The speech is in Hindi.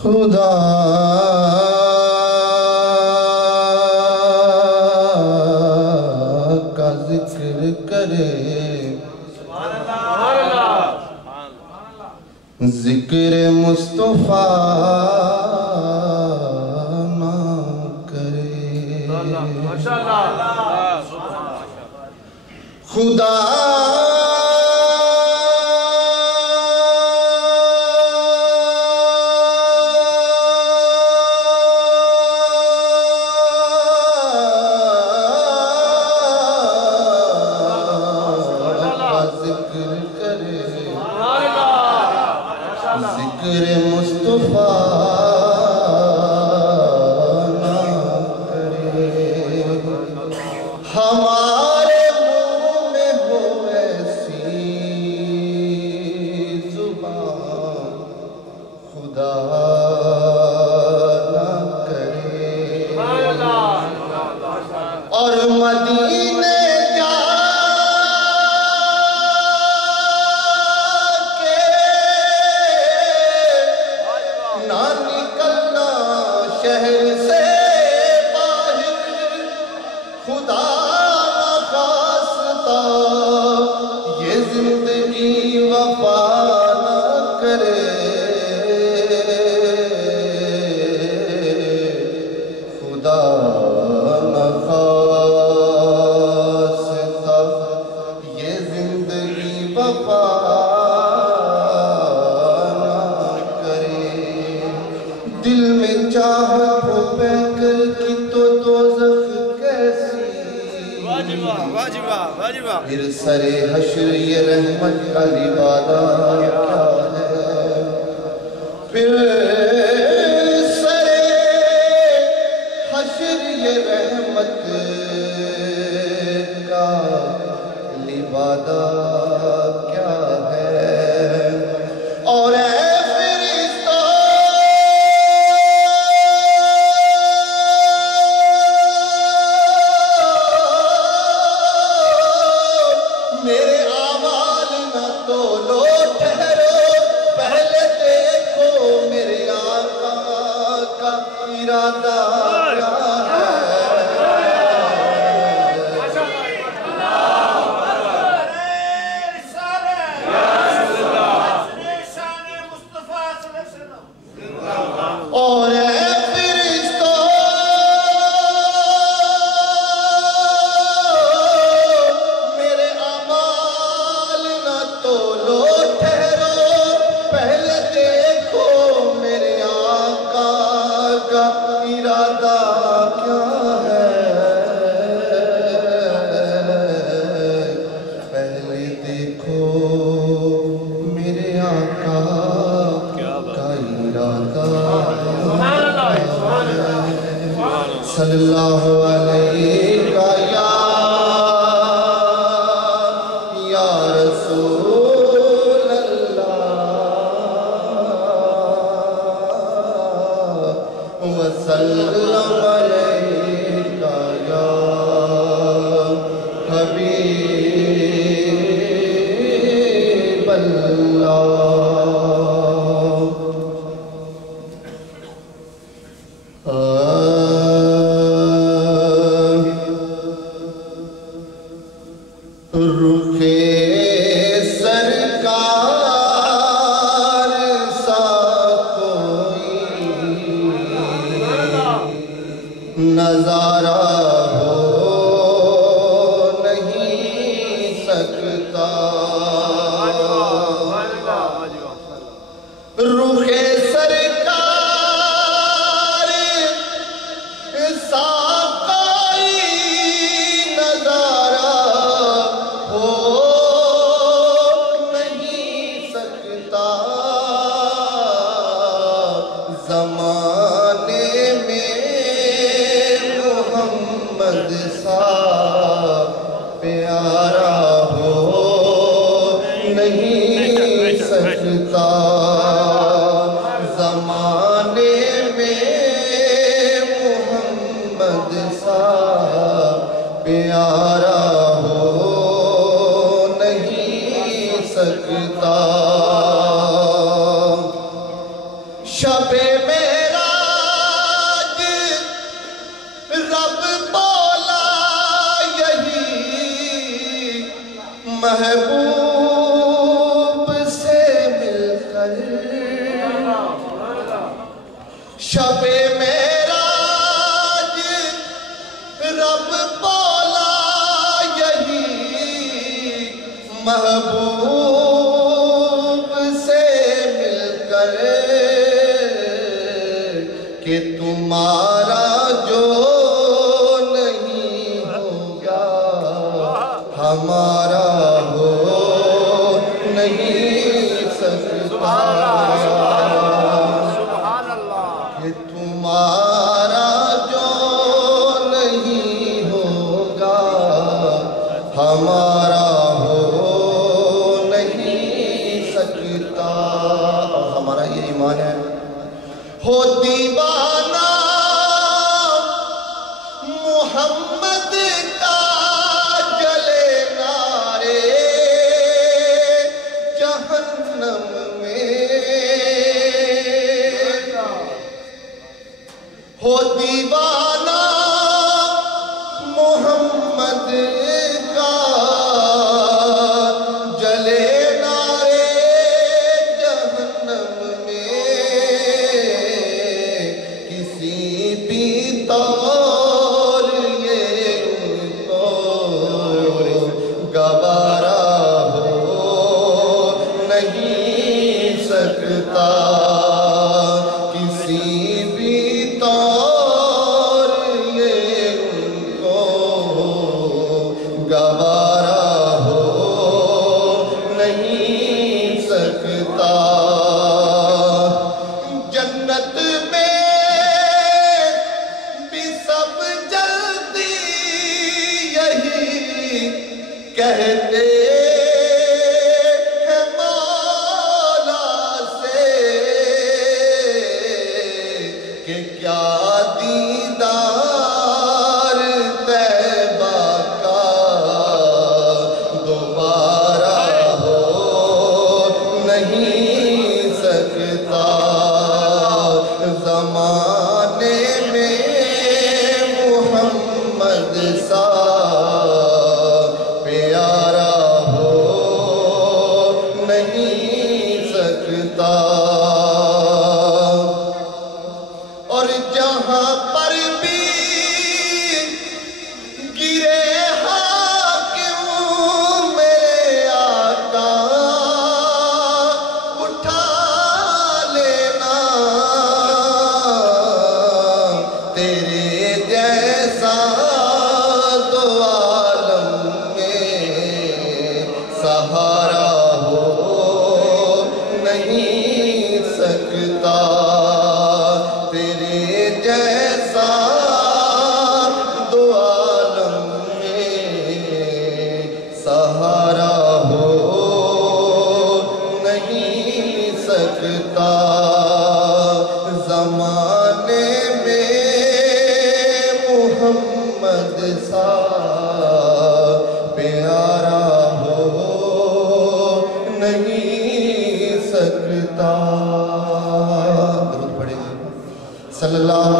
खुदा का जिक्र करे, जिक्र मुस्तफा ना करे। खुदा जिक्र मुस्तफा ना करे, हमारे मुँह में हो ऐसी जुबान खुदा ना करे। और मदीने शहर से बाहर खुदा ना खास्ता ये जिंदगी वफा ना करे। खुदा ना खास्ता ये जिंदगी वफा दिल में चाहत हो पैकर की तो दोज़ख कैसी। फिर सरे हश्र ये रहमत का लिबादा क्या है। फिर सरे हश्र ये रहमत का लिबादा क्या है। और मेरे आवाज़ न तो लो ठहरो, पहले देखो मेरे आका का इरादा क्या है। और इरादा क्या है। पहले देखो मेरे आका का इरादा सल्लल्लाहु अलैहि या रसूल अल्लाह वसल्लम अलैका या हबीब अल्लाह। रुखे सरकार सा कोई नजारा हो नहीं सकता। रुखे सरकार सा कोई नजारा हो नहीं सकता। ज़माने में मोहम्मद सा प्यारा हो नहीं सकता। ज़माने में मोहम्मद सा प्यारा हो नहीं सकता। शबे में महबूब से मिलकर शबे मेराज रब बोला यही महबूब से मिलकर कि तुम्हारा जो नहीं होगा हमारा हो नहीं सकता कि तुम्हारा जो नहीं होगा हमारा हो नहीं सकता। हमारा ये ईमान है। हो दीवाना मोहम्मद का जले नारे जहन्नम में। हो दीवाना मोहम्मद का जले नारे जहन्नम में। किसी भी तौर ये उनको गवारा हो नहीं सकता। किसी भी तौर ये उनको गवारा हो नहीं सकता। जन्नत में भी सब जल्दी यही कहते हैं मौला से कि क्या दीदार तैबा का दोबारा हो नहीं सकता। ज़माने में मोहम्मद सा प्यारा हो नहीं सकता। और जहाँ पर भी गिरे हाकिम मेरे आका उठा लेना। तेरे जैसा दो आलम में सहारा हो नहीं सकता। तेरे जैसा दो आलम में सहारा हो नहीं सकता। ज़माने में मोहम्मद सा प्यारा हो नहीं सकता। दुरूद पढ़ेंगे सल्लल्लाहु